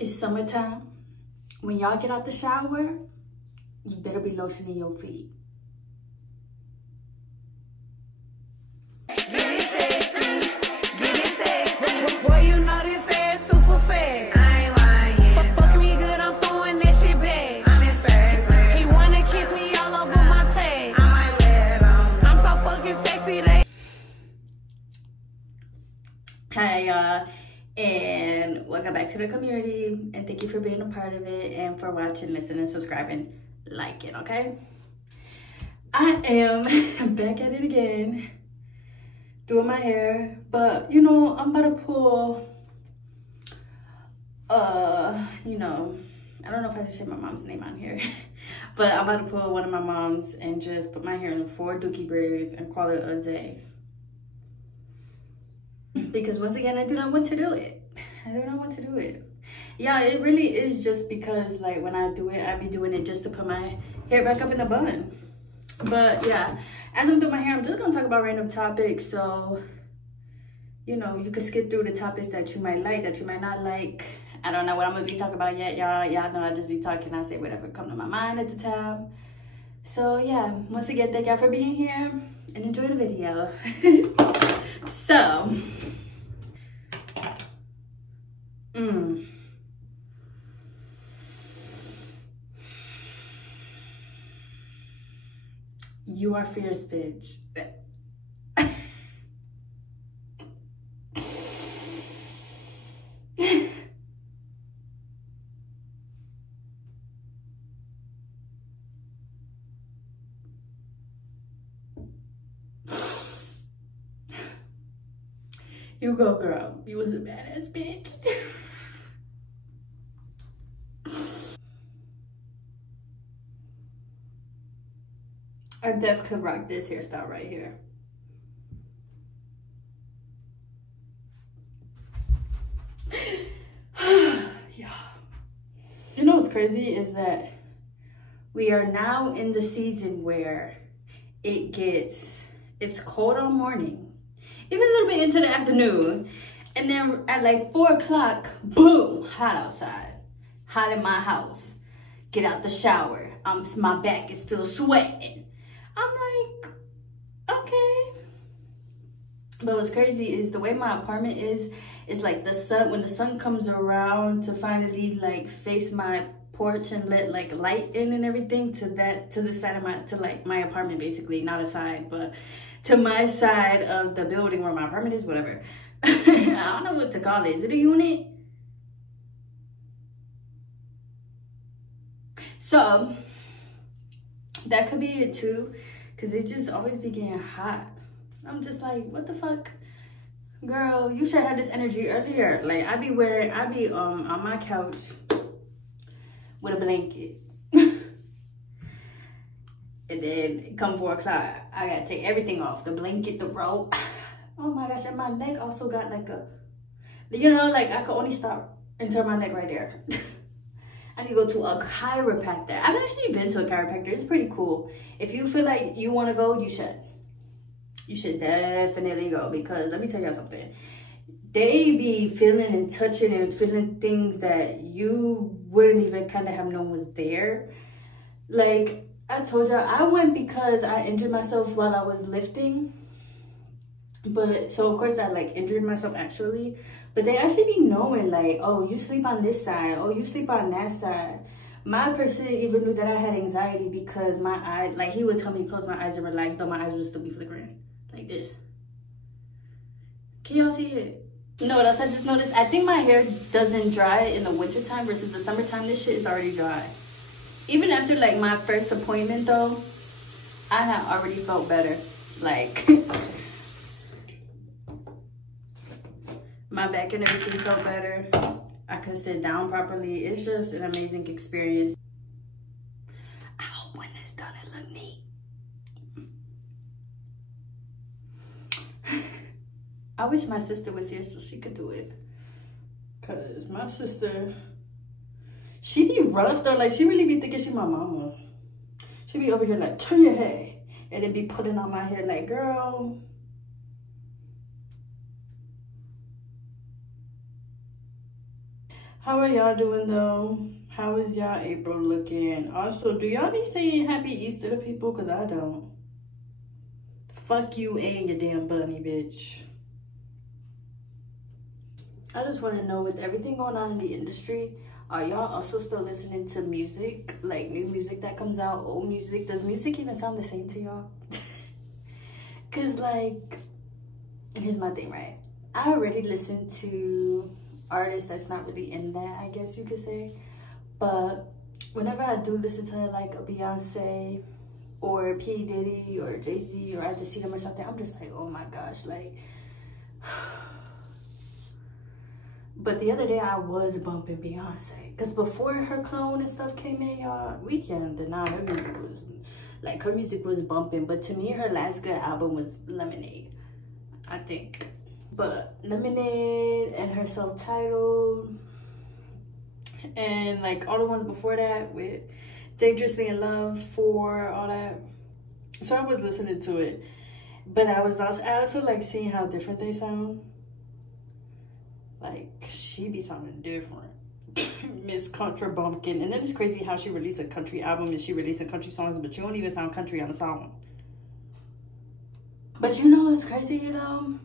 It's summertime. When y'all get out the shower, you better be lotioning your feet. Get it sexy. Boy, you know this ass super fat. I ain't lying. Fuck me good, I'm throwing that shit back. I'm his favorite. He wanna kiss me all over my tag. I might let him. I'm so fucking sexy. Hi y'all, and welcome back to the community, and thank you for being a part of it and for watching, listening, subscribing, liking. Okay, I am back at it again, doing my hair, but you know, I'm about to pull you know, I don't know if I should say my mom's name on here, but I'm about to pull one of my mom's and just put my hair in 4 dookie braids and call it a day. Because once again, I do not want to do it. I do not want to do it. Yeah, it really is just because like when I do it, I be doing it just to put my hair back up in a bun. But yeah, as I'm doing my hair, I'm just gonna talk about random topics. So, you know, you can skip through the topics that you might like, that you might not like. I don't know what I'm gonna be talking about yet, y'all. Y'all know I just be talking. I say whatever come to my mind at the time. So yeah, once again, thank y'all for being here and enjoy the video. So, you are fierce, bitch. You go, girl. You was a badass bitch. I definitely could rock this hairstyle right here. Yeah. You know what's crazy is that we are now in the season where it's cold all morning, even a little bit into the afternoon, and then at like 4 o'clock, boom, hot outside, hot in my house. Get out the shower. My back is still sweating. I'm like, okay. But what's crazy is the way my apartment is like the sun, when the sun comes around to finally like face my porch and let like light in and everything to the side of my apartment, basically, not a side, but to my side of the building where my apartment is, whatever. I don't know what to call it. Is it a unit? So that could be it too, because it just always be getting hot. I'm just like, what the fuck? Girl, you should have this energy earlier. Like I be on my couch with a blanket. And then come 4 o'clock, I gotta take everything off. The blanket, the rope. Oh my gosh, and my neck also got like a, you know, like I could only stop and turn my neck right there. I need to go to a chiropractor. I've actually been to a chiropractor. It's pretty cool. If you feel like you wanna go, you should. You should definitely go, because let me tell y'all something. They be feeling and touching and feeling things that you wouldn't even kind of have known was there. Like, I told y'all, I went because I injured myself while I was lifting. But, so of course I like injured myself actually. But they actually be knowing like, oh, you sleep on this side. Oh, you sleep on that side. My person even knew that I had anxiety because my eyes, like he would tell me close my eyes and relax, but my eyes would still be flickering. Like this. Can y'all see it? You know what else I just noticed? I think my hair doesn't dry in the wintertime versus the summertime. This shit is already dry. Even after like my first appointment though, I have already felt better. Like my back and everything felt better. I could sit down properly. It's just an amazing experience. I hope when it's done it look neat. I wish my sister was here so she could do it. Cause my sister, she be rough though. Like she really be thinking she my mama. She be over here like, turn your hair. And then be putting on my hair like, girl. How are y'all doing though? How is y'all April looking? Also, do y'all be saying happy Easter to people? Because I don't. Fuck you and your damn bunny, bitch. I just want to know, with everything going on in the industry, are y'all also still listening to music? Like new music that comes out, old music? Does music even sound the same to y'all? Because like, here's my thing, right? I already listened to artists that's not really in that, I guess you could say. But whenever I do listen to like a Beyonce or P. Diddy or Jay-Z, or I just see them or something, I'm just like, oh my gosh, like. But the other day I was bumping Beyonce, because before her clone and stuff came in, y'all, we can't deny her music was, like, her music was bumping. But to me, her last good album was Lemonade, I think. But Lemonade and her self-titled, and like all the ones before that with Dangerously in Love, For, all that. So I was listening to it, but I also like seeing how different they sound. Like, she be sounding different. Miss Country Bumpkin. And then it's crazy how she released a country album and she releasing country songs, but you don't even sound country on the song. But you know what's crazy, you know?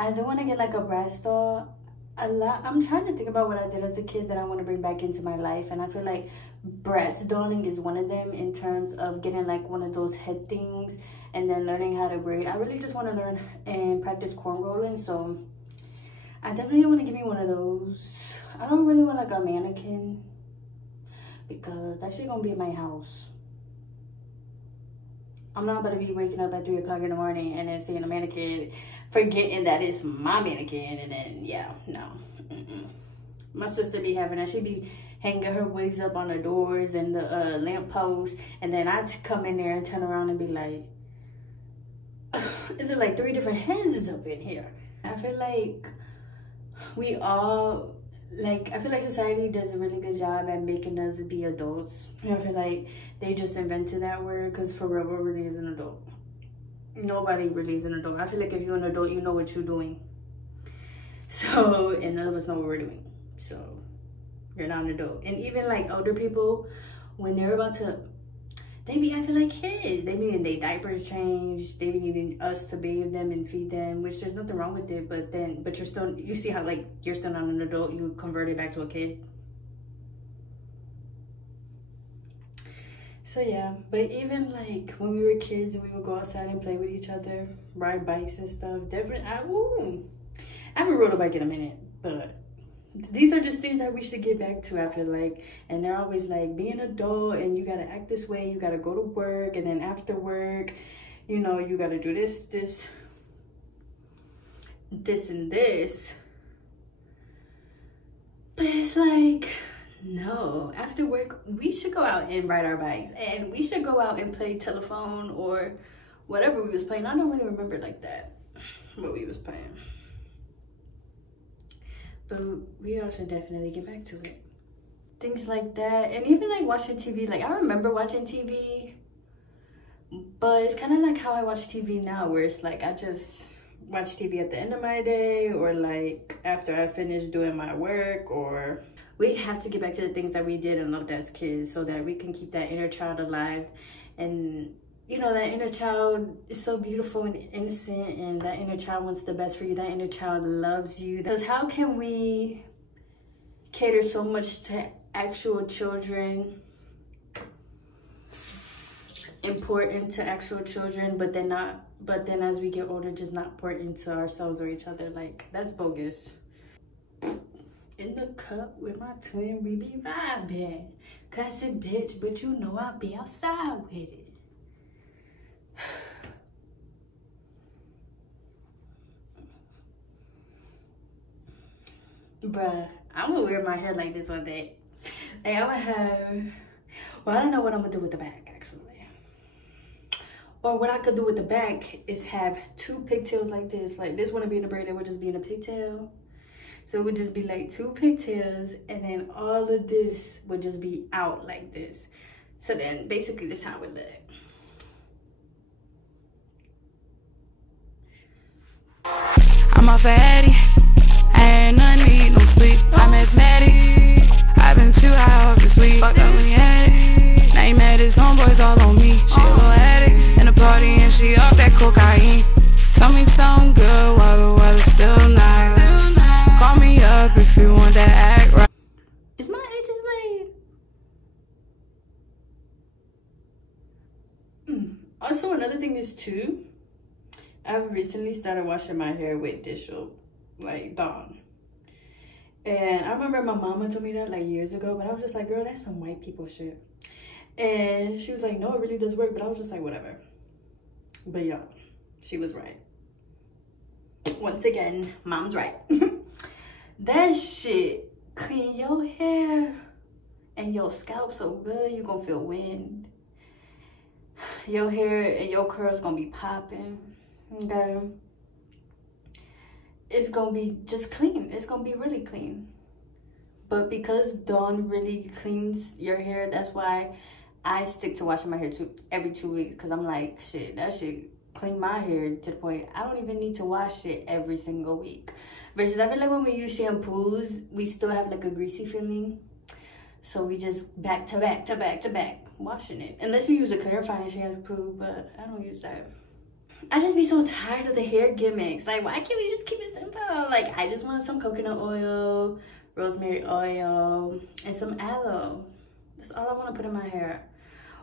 I do want to get like a brass doll. I'm trying to think about what I did as a kid that I want to bring back into my life. And I feel like brass dolling is one of them, in terms of getting like one of those head things and then learning how to braid. I really just want to learn and practice corn rolling. So I definitely want to give me one of those. I don't really want like a mannequin, because that shit gonna be in my house. I'm not about to be waking up at 3 o'clock in the morning and then seeing a mannequin, forgetting that it's my mannequin, and then, yeah, no. My sister be having that. She be hanging her wigs up on the doors and the lamp post, and then I come in there and turn around and be like, is it like 3 different heads is up in here? I feel like we all, like, I feel like society does a really good job at making us be adults. I feel like they just invented that word, because for real, what really is an adult? Nobody really is an adult. I feel like if you're an adult, you know what you're doing. So, and none of us know what we're doing. So, you're not an adult. And even like older people, when they're about to, they be acting like kids. They be needing their diapers changed. They be needing us to bathe them and feed them, which there's nothing wrong with it. But you're still, you see how like you're still not an adult. You convert it back to a kid. So yeah, but even like when we were kids and we would go outside and play with each other, ride bikes and stuff. I haven't rode a bike in a minute, but these are just things that we should get back to, I feel like. And they're always like, be an adult and you gotta act this way, you gotta go to work, and then after work, you know, you gotta do this, and this. But it's like, no, after work, we should go out and ride our bikes, and we should go out and play telephone or whatever we was playing. I don't really remember like that, what we was playing. But we all should definitely get back to it. Things like that. And even like watching TV. Like, I remember watching TV, but it's kind of like how I watch TV now, where it's like I just watch TV at the end of my day, or like after I finish doing my work. Or we have to get back to the things that we did and loved as kids, so that we can keep that inner child alive. And you know, that inner child is so beautiful and innocent, and that inner child wants the best for you. That inner child loves you. Because how can we cater so much to actual children, important to actual children, but then as we get older, just not pour into ourselves or each other? Like, that's bogus. In the cup with my twin, we be vibing. Classic bitch, but you know I'll be outside with it. Bruh, I'm gonna wear my hair like this one day. Like, I'm gonna have, well, I don't know what I'm gonna do with the back, actually. Or what I could do with the back is have 2 pigtails like this. Like, this wouldn't be in a braid, it would just be in a pigtail. So it would just be like 2 pigtails, and then all of this would just be out like this. So then basically this is how it would look. I'm off a Addy, I ain't none need no sleep. I'm asthmatic, sweet. Fuck up when he had it. Now he mad, his homeboys all on me. She a little addict in the party and she off that cocaine. Tell me something good while the weather's still nice. Call me up if you want to act right. Is my edges laid? Also, another thing is too, I've recently started washing my hair with dish soap, like Dawn. And I remember my mama told me that like years ago, but I was just like, girl, that's some white people shit. And she was like, no, it really does work. But I was just like, whatever. But yeah, she was right. Once again, mom's right. That shit clean your hair and your scalp so good, you gonna feel wind. Your hair and your curls gonna be popping. Okay, it's gonna be just clean. It's gonna be really clean. But because Dawn really cleans your hair, that's why I stick to washing my hair every 2 weeks. Because I'm like, shit, that shit clean my hair to the point I don't even need to wash it every single week. Versus I feel like when we use shampoos, we still have like a greasy feeling. So we just back to back to back to back washing it. Unless you use a clarifying shampoo, but I don't use that. I just be so tired of the hair gimmicks. Like, why can't we just keep it simple? Like, I just want some coconut oil, rosemary oil, and some aloe. That's all I want to put in my hair.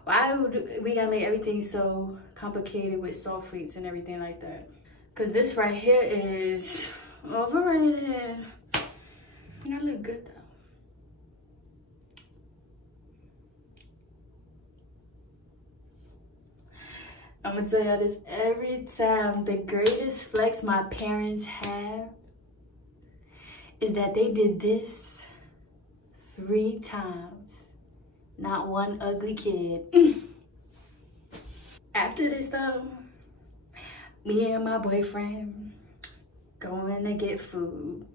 Why would we gotta make everything so complicated with sulfates and everything like that? Because this right here is overrated. I look good though. I'm gonna tell y'all this every time. The greatest flex my parents have is that they did this 3 times. Not one ugly kid. After this though, me and my boyfriend going to get food.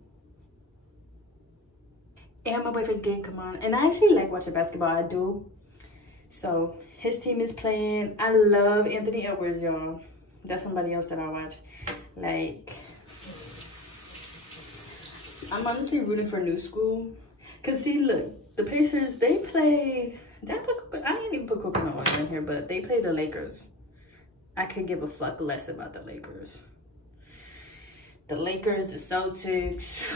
And my boyfriend's getting come on. And I actually like watching basketball, I do. So his team is playing. I love Anthony Edwards, y'all. That's somebody else that I watch. Like, I'm honestly rooting for New School. Cause see, look, the Pacers, they play. I didn't even put coconut oil in here, but they play the Lakers. I could give a fuck less about the Lakers. The Lakers, the Celtics,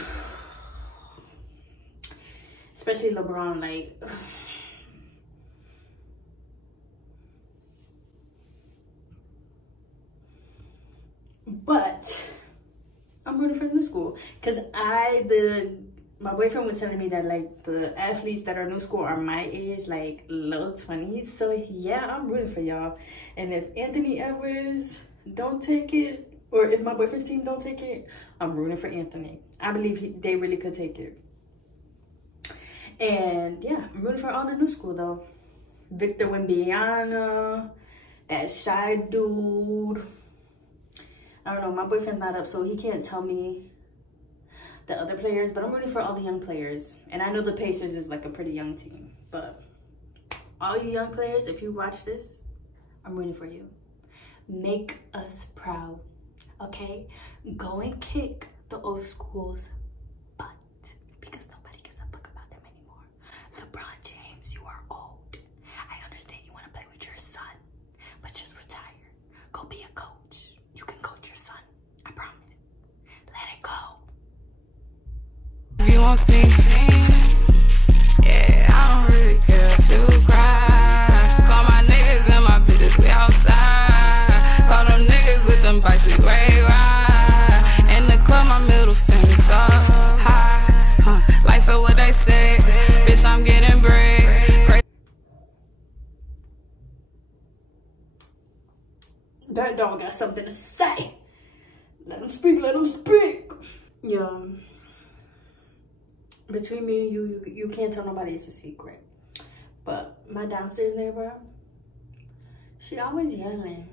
especially LeBron, like. But I'm rooting for New School because my boyfriend was telling me that like the athletes that are New School are my age, like low 20s. So yeah, I'm rooting for y'all. And if Anthony Edwards don't take it, or if my boyfriend's team don't take it, I'm rooting for Anthony. I believe they really could take it. And yeah, I'm rooting for all the New School though. Victor Wembanyama, that shy dude. I don't know, my boyfriend's not up, so he can't tell me the other players, but I'm rooting for all the young players. And I know the Pacers is like a pretty young team, but all you young players, if you watch this, I'm rooting for you. Make us proud, okay? Go and kick the old school's butt because nobody gives a fuck about them anymore. LeBron James, you are old. I understand you want to play with your son, but just retire. Go be a coach. You can coach your son. I promise. Let it go. If you won't sing, yeah, I don't really care if you cry. Call my niggas and my bitches, we outside. Call them niggas with them bikes, we way ride. In the club, my middle finger's up high. Life is what they say, bitch, I'm getting bread. That dog got something to say. Let him speak, let him speak. Yeah. Between me and you can't tell nobody it's a secret. But my downstairs neighbor, she always yelling.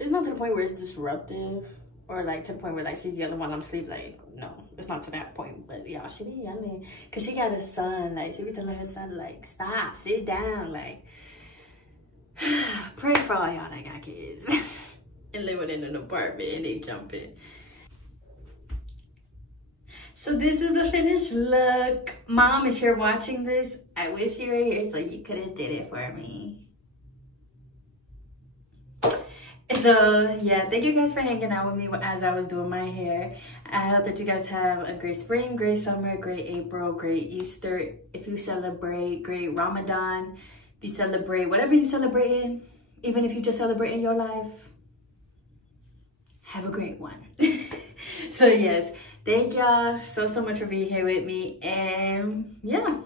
It's not to the point where it's disruptive or like to the point where like she's yelling while I'm asleep. Like, no, it's not to that point. But y'all, she be yelling because she got a son. Like, she be telling her son, like, stop, sit down. Like, pray for all y'all that got kids and living in an apartment and they jumping. So this is the finished look. Mom, if you're watching this, I wish you were here so you could have did it for me. So yeah, thank you guys for hanging out with me as I was doing my hair. I hope that you guys have a great spring, great summer, great April, great Easter. If you celebrate, great Ramadan. If you celebrate whatever you celebrating, even if you just celebrating your life, have a great one. So yes, thank y'all so much for being here with me, and yeah.